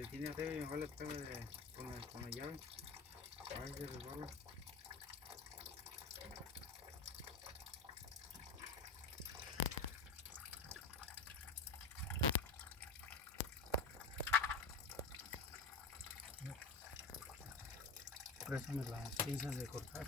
detiene a usted y mejor le pega con la llave. A ver si resbala. Préstame las pinzas de cortar.